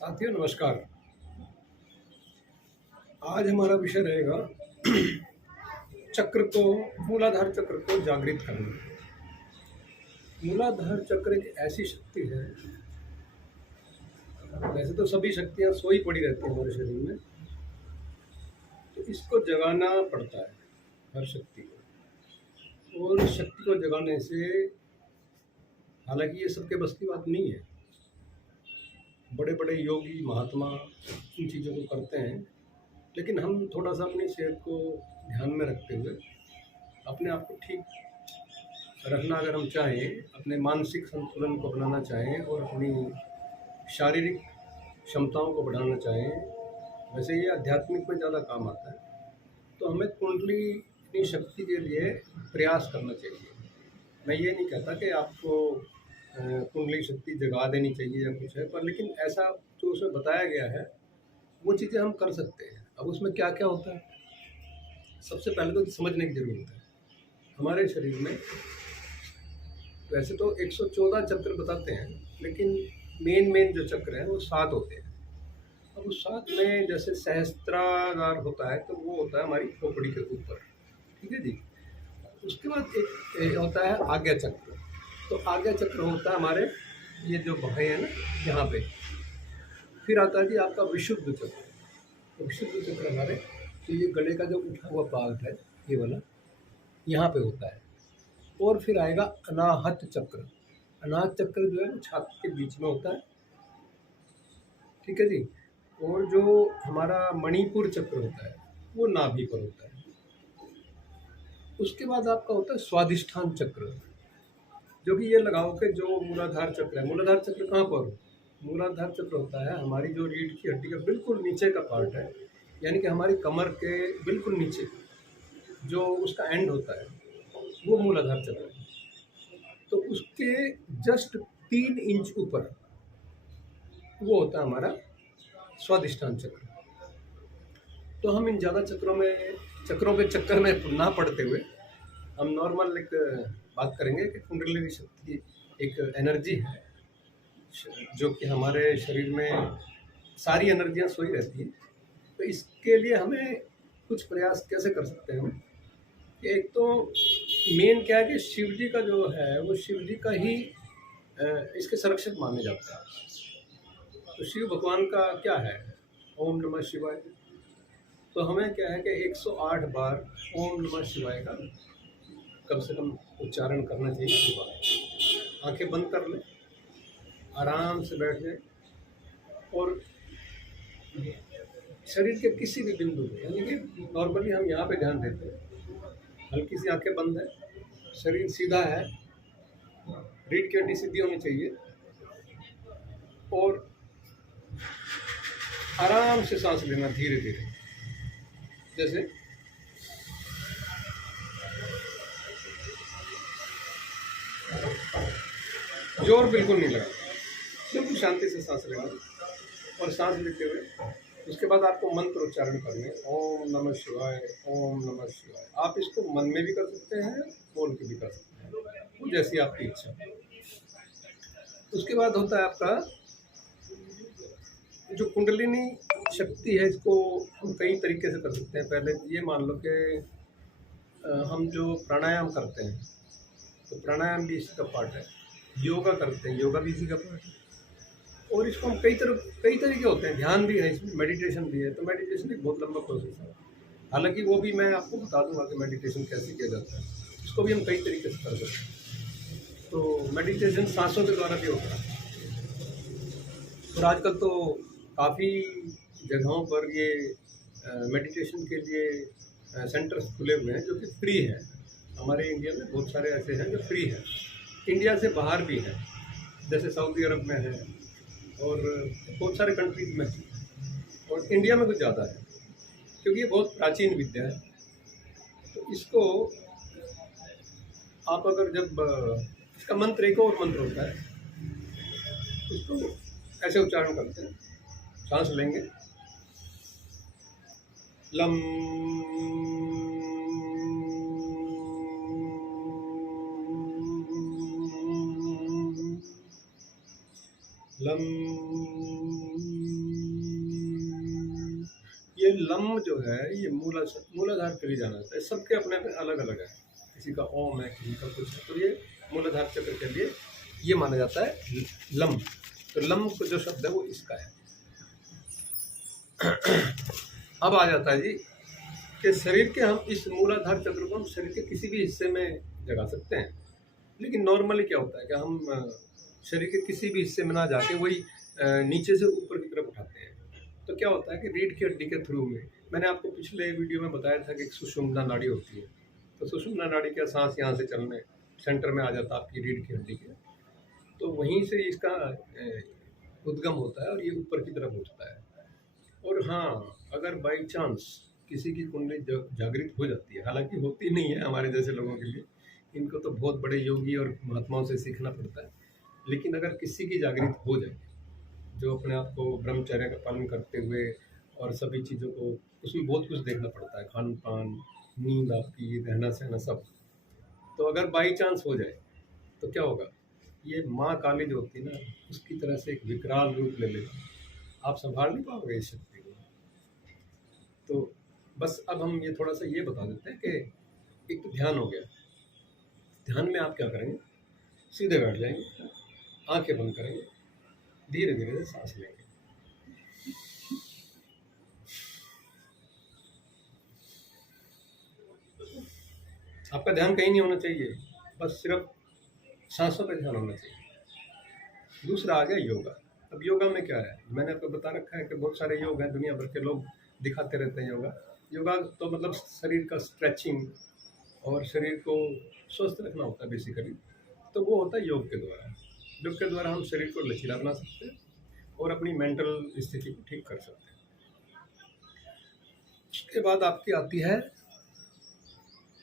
साथियों नमस्कार। आज हमारा विषय रहेगा चक्र को मूलाधार चक्र को जागृत करना। मूलाधार चक्र एक ऐसी शक्ति है, वैसे तो सभी शक्तियां सोई पड़ी रहती हैं हमारे शरीर में, तो इसको जगाना पड़ता है हर शक्ति को। और इस शक्ति को जगाने से, हालांकि ये सबके बस की बात नहीं है, बड़े बड़े योगी महात्मा इन चीज़ों को करते हैं, लेकिन हम थोड़ा सा अपनी सेहत को ध्यान में रखते हुए अपने आप को ठीक रखना अगर हम चाहें, अपने मानसिक संतुलन को बनाना चाहें और अपनी शारीरिक क्षमताओं को बढ़ाना चाहें, वैसे ये आध्यात्मिक में ज़्यादा काम आता है, तो हमें कुंडली शक्ति के लिए प्रयास करना चाहिए। मैं ये नहीं कहता कि आपको कुंडली शक्ति जगा देनी चाहिए या कुछ है, पर लेकिन ऐसा जो उसमें बताया गया है वो चीज़ें हम कर सकते हैं। अब उसमें क्या क्या होता है, सबसे पहले तो समझने की ज़रूरत है। हमारे शरीर में वैसे तो 114 चक्र बताते हैं, लेकिन मेन जो चक्र हैं वो 7 होते हैं। अब उस 7 में जैसे सहस्त्रागार होता है, तो वो होता है हमारी खोपड़ी के ऊपर, ठीक है जी। उसके बाद एक होता है आज्ञा चक्र। तो आज्ञा चक्र होता है हमारे ये जो बाहें हैं ना, यहाँ पे। फिर आता है जी आपका विशुद्ध चक्र। तो विशुद्ध चक्र हमारे तो ये गले का जो उठा हुआ पार्ट है, ये वाला यहाँ पे होता है। और फिर आएगा अनाहत चक्र। अनाहत चक्र जो है वो छाती के बीच में होता है, ठीक है जी। और जो हमारा मणिपुर चक्र होता है वो नाभि पर होता है। उसके बाद आपका होता है स्वादिष्ठान चक्र, जो कि ये लगाओ कि जो मूलाधार चक्र है, मूलाधार चक्र कहाँ पर? मूलाधार चक्र होता है हमारी जो रीढ़ की हड्डी का बिल्कुल नीचे का पार्ट है, यानी कि हमारी कमर के बिल्कुल नीचे जो उसका एंड होता है वो मूलाधार चक्र है। तो उसके जस्ट 3 इंच ऊपर वो होता है हमारा स्वादिष्ठान चक्र। तो हम इन ज़्यादा चक्रों के चक्कर में ना पड़ते हुए हम नॉर्मल एक बात करेंगे कि कुंडलिनी शक्ति एक एनर्जी है जो कि हमारे शरीर में सारी एनर्जियां सोई रहती हैं। तो इसके लिए हमें कुछ प्रयास कैसे कर सकते हैं हम? एक तो मेन क्या है कि शिव जी का जो है वो शिव जी का ही इसके संरक्षक माने जाते हैं। तो शिव भगवान का क्या है, ओम नमः शिवाय। तो हमें क्या है कि 108 बार ओम नमः शिवाय का कम से कम उच्चारण करना चाहिए सुबह। आंखें बंद कर लें, आराम से बैठ जाए और शरीर के किसी भी बिंदु पे, यानी कि नॉर्मली हम यहाँ पे ध्यान देते हैं, हल्की सी आंखें बंद है, शरीर सीधा है, रीढ़ की हड्डी सीधी होनी चाहिए और आराम से सांस लेना धीरे धीरे। जैसे जोर बिल्कुल नहीं लगा, बिल्कुल शांति से सांस लेना। और सांस लेते हुए उसके बाद आपको मंत्र उच्चारण करने, ओम नमः शिवाय, ओम नमः शिवाय। आप इसको मन में भी कर सकते हैं, बोल के भी कर सकते हैं, वो जैसी आपकी इच्छा। उसके बाद होता है आपका जो कुंडलिनी शक्ति है, इसको हम कई तरीके से कर सकते हैं। पहले ये मान लो कि हम जो प्राणायाम करते हैं, तो प्राणायाम भी इसका पार्ट है। योगा करते हैं, योगा भी इसी का पार्ट है। और इसको हम कई तरीके होते हैं, ध्यान भी है इसमें, मेडिटेशन भी है। तो मेडिटेशन एक बहुत लंबा प्रोसेस है, हालांकि वो भी मैं आपको बता दूंगा कि मेडिटेशन कैसे किया जाता है। इसको भी हम कई तरीके से कर सकते हैं। तो मेडिटेशन सांसों के द्वारा भी होता है। और आजकल तो काफ़ी जगहों पर ये मेडिटेशन के लिए सेंटर्स खुले हुए हैं जो कि फ्री है। हमारे इंडिया में बहुत सारे ऐसे हैं जो फ्री हैं, इंडिया से बाहर भी हैं, जैसे सऊदी अरब में है और बहुत सारे कंट्रीज में है। और इंडिया में कुछ ज़्यादा है क्योंकि ये बहुत प्राचीन विद्या है। तो इसको आप अगर जब इसका मंत्र, एक और मंत्र होता है, इसको ऐसे उच्चारण करते हैं, सांस लेंगे, लम लम। ये लम जो है ये मूलाधार के लिए जाना जाता है। सबके अपने अपने अलग अलग है, किसी का ओम है, किसी का कुछ है। तो ये मूलाधार चक्र के लिए ये माना जाता है लम। तो लम को जो शब्द है वो इसका है। अब आ जाता है जी कि शरीर के हम इस मूलाधार चक्र को हम शरीर के किसी भी हिस्से में जगा सकते हैं। लेकिन नॉर्मली क्या होता है कि हम शरीर के किसी भी हिस्से में ना जाके वही नीचे से ऊपर की तरफ उठाते हैं। तो क्या होता है कि रीढ़ की हड्डी के थ्रू में, मैंने आपको पिछले वीडियो में बताया था कि एक सुषुम्ना नाड़ी होती है। तो सुषुम्ना नाड़ी का सांस यहाँ से चलने सेंटर में आ जाता है आपकी रीढ़ की हड्डी के, तो वहीं से इसका उद्गम होता है और ये ऊपर की तरफ उठता है। और हाँ, अगर बाई चांस किसी की कुंडली जागृत हो जाती है, हालांकि होती नहीं है हमारे जैसे लोगों के लिए, इनको तो बहुत बड़े योगी और महात्माओं से सीखना पड़ता है। लेकिन अगर किसी की जागृत हो जाए, जो अपने आप को ब्रह्मचर्य का पालन करते हुए और सभी चीज़ों को, उसमें बहुत कुछ देखना पड़ता है, खान पान, नींद आपकी, रहना सहना सब। तो अगर बाई चांस हो जाए तो क्या होगा, ये माँ काली जो होती है ना, उसकी तरह से एक विकराल रूप ले लेगा। आप संभाल नहीं पाओगे इस शक्ति को। तो बस अब हम ये थोड़ा सा ये बता देते हैं कि एक तो ध्यान हो गया। ध्यान में आप क्या करेंगे, सीधे बैठ जाएंगे, आंखें बंद करेंगे, धीरे धीरे से सांस लेंगे। आपका ध्यान कहीं नहीं होना चाहिए, बस सिर्फ सांसों पर ध्यान होना चाहिए। दूसरा आ गया योगा। अब योगा में क्या है, मैंने आपको बता रखा है कि बहुत सारे योग हैं, दुनिया भर के लोग दिखाते रहते हैं योगा। योगा तो मतलब शरीर का स्ट्रेचिंग और शरीर को स्वस्थ रखना होता है बेसिकली। तो वो होता है योग के द्वारा। योग के द्वारा हम शरीर को लचीला बना सकते हैं और अपनी मेंटल स्थिति को ठीक कर सकते हैं। उसके बाद आपकी आती है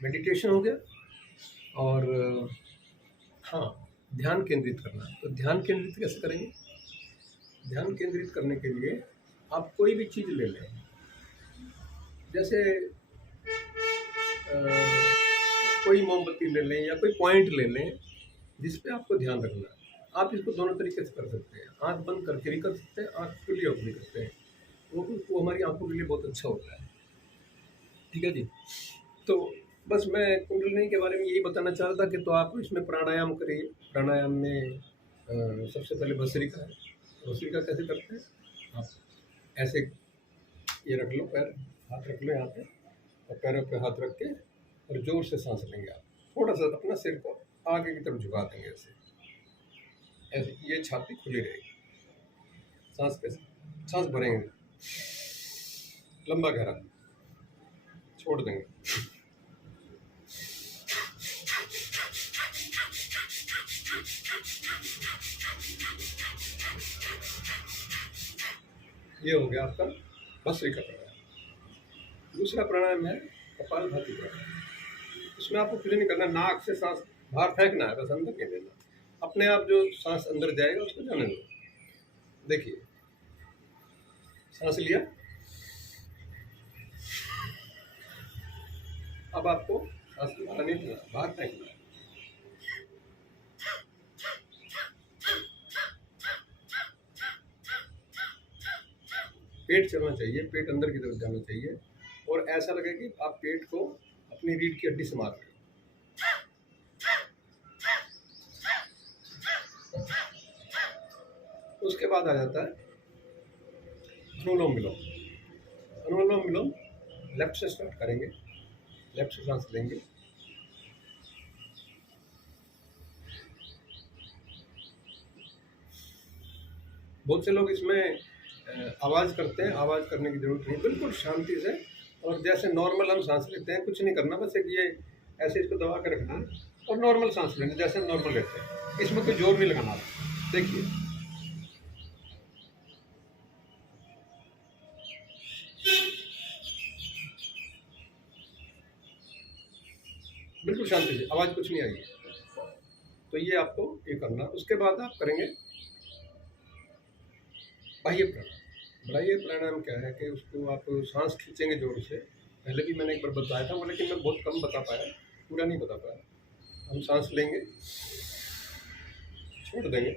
मेडिटेशन हो गया, और हाँ, ध्यान केंद्रित करना। तो ध्यान केंद्रित कैसे करेंगे, ध्यान केंद्रित करने के लिए आप कोई भी चीज़ ले लें। जैसे कोई मोमबत्ती ले लें या कोई पॉइंट ले लें जिस पे आपको ध्यान रखना है। आप इसको दोनों तरीके से कर सकते हैं, आंख बंद करके भी कर सकते हैं, आंख खुली होकर भी करते हैं। वो हमारी आंखों के लिए बहुत अच्छा होता है। ठीक है जी। तो बस मैं कुंडलिनी के बारे में यही बताना चाह रहा था कि तो आप इसमें प्राणायाम करिए। प्राणायाम में सबसे पहले भस्त्रिका है। भस्त्रिका कैसे करते हैं, आप ऐसे ये रख लो, पैर हाथ रख लो यहाँ पे, और पैरों पे हाथ रख के और जोर से सांस लेंगे। आप थोड़ा सा अपना सिर को आगे की तरफ झुका देंगे, ऐसे ये छाती खुली रहेगी। सांस कैसे, सांस भरेंगे, लंबा गहरा छोड़ देंगे। ये हो गया आपका भस्त्रिका प्राणायाम। दूसरा प्राणायाम है कपालभाति प्राणायाम। इसमें आपको कुछ नहीं करना, नाक से सांस बाहर फेंकना है, बस अंदर नहीं लेना। अपने आप जो सांस अंदर जाएगा उसको जाने दो। देखिए, सांस लिया, अब आपको सांस बाहर नहीं लेना, बाहर फेंकना है। पेट चलना चाहिए, पेट अंदर की तरफ जाना चाहिए, और ऐसा लगे कि आप पेट को अपनी रीढ़ की हड्डी से मार रहे हो। उसके बाद आ जाता है अनुलोम विलोम। अनुलोम विलोम लेफ्ट से स्टार्ट करेंगे, लेफ्ट से सांस लेंगे, बहुत से लोग इसमें आवाज़ करते हैं। आवाज़ करने की जरूरत नहीं, बिल्कुल शांति से, और जैसे नॉर्मल हम सांस लेते हैं, कुछ नहीं करना, बस एक ये ऐसे इसको दबा के रखना है और नॉर्मल सांस लेना जैसे हम नॉर्मल लेते हैं। इसमें कोई जोर नहीं लगाना। देखिए, बिल्कुल शांति से, आवाज़ कुछ नहीं आएगी। तो ये आपको ये करना। उसके बाद आप करेंगे बाह्य प्राणायाम। बाह्य प्राणायाम क्या है कि उसको आप सांस खींचेंगे जोर से। पहले भी मैंने एक बार बताया था, लेकिन मैं बहुत कम बता पाया, पूरा नहीं बता पाया। हम सांस लेंगे, छोड़ देंगे,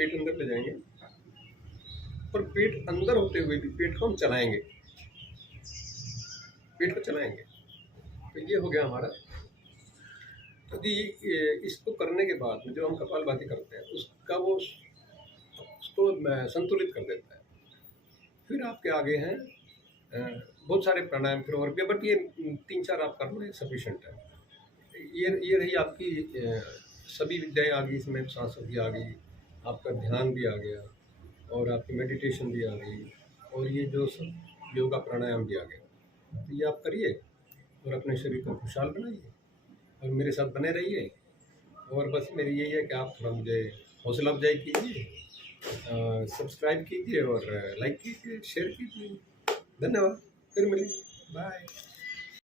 पेट अंदर ले जाएंगे, पर पेट अंदर होते हुए भी पेट को हम चलाएंगे, पेट को चलाएंगे। तो ये हो गया हमारा। यदि इसको करने के बाद में जो हम कपालभाति करते हैं उसका वो उसको संतुलित कर देता है। फिर आपके आगे हैं बहुत सारे प्राणायाम फिर और भी, बट ये 3-4 आप कर लो, ये सफिशेंट है। ये रही आपकी सभी विद्याएं आ गई इसमें, सांसों की आ गई, आपका ध्यान भी आ गया, और आपकी मेडिटेशन भी आ गई, और ये जो सब योगा प्राणायाम भी आ गया। तो ये आप करिए और अपने शरीर को खुशहाल बनाइए और मेरे साथ बने रहिए। और बस मेरी यही है कि आप थोड़ा मुझे हौसला अफजाई कीजिए, सब्सक्राइब कीजिए और लाइक कीजिए, शेयर कीजिए। धन्यवाद, फिर मिलेंगे, बाय।